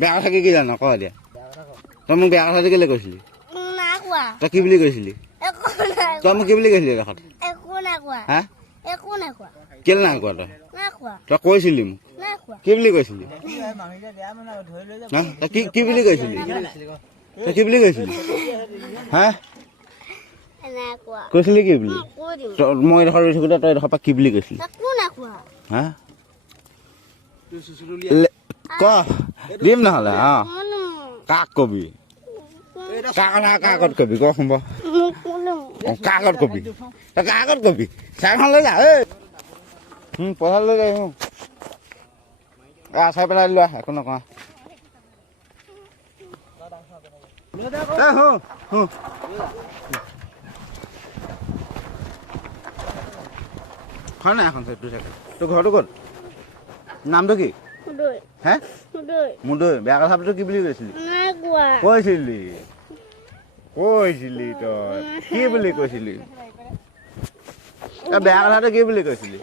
বেয়া কথা কি জানো ক দিয়া তই মোক বেয়া কথাটো কেলে কৈছিলি তই কি বুলি কৈছিলি তই মোক কি বুলি কৈছিলি দেখত হা কেলে নাই কোৱা তই কৈছিলি মোক কি বুলি কৈছিলি তই কি বুলি কৈছিলি তই কি বুলি কৈছিলি হা কৈছিলি কি বুলি মই এডোখৰ ৰৈ থাকোঁতে তই এডোখৰ পৰা কি বুলি কৈছিলি হা ক দিম নহ'লে কাক কবি কাৰ আগত কবি ক সম্ভৱ কাৰ আগত কবি তই কাৰ আগত কবি চাইখন লৈ যা পইচা লৈ যাই চাই পেলাই লোৱা একো নকওঁ হয় নাই এখন চাইড তোৰ ঘৰটো ক'ত নামটো কি হে মুদৈ বেয়া কথাটো কি বুলি কৈছিলি কৈছিলি তই কি বুলি কৈছিলি বেয়া কথাটো কি বুলি কৈছিলি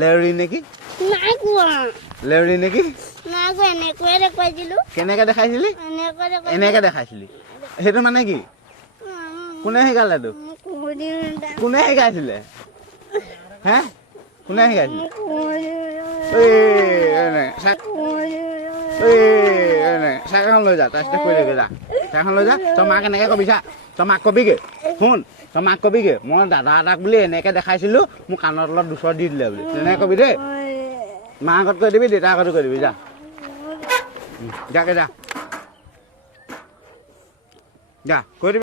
লেউৰি নেকি লেউৰি নেকি কেনেকে দেখাইছিলি এনেকে দেখাইছিলি সেইটো মানে কি কোনে শিকালে তোক কোনে শিকাইছিলে হে কোনে শিকাইছিলে চাইকেলখন লৈ যা তাৰপিছতে কৈ দিবি যা চাইকেলখন লৈ যা তই মাক এনেকে কবি চা তই মাক কবিগে শুন তই মাক কবিগে মই দাদা এটাক বুলি এনেকে দেখাইছিলো মোৰ কাণৰ তলত 200 দি দিলে বুলি তেনেকে কবি দেই মাৰ আগত কৈ দিবি দেউতাৰ আগতো কৈ দিবি যা যাকে যা কৈ দিবি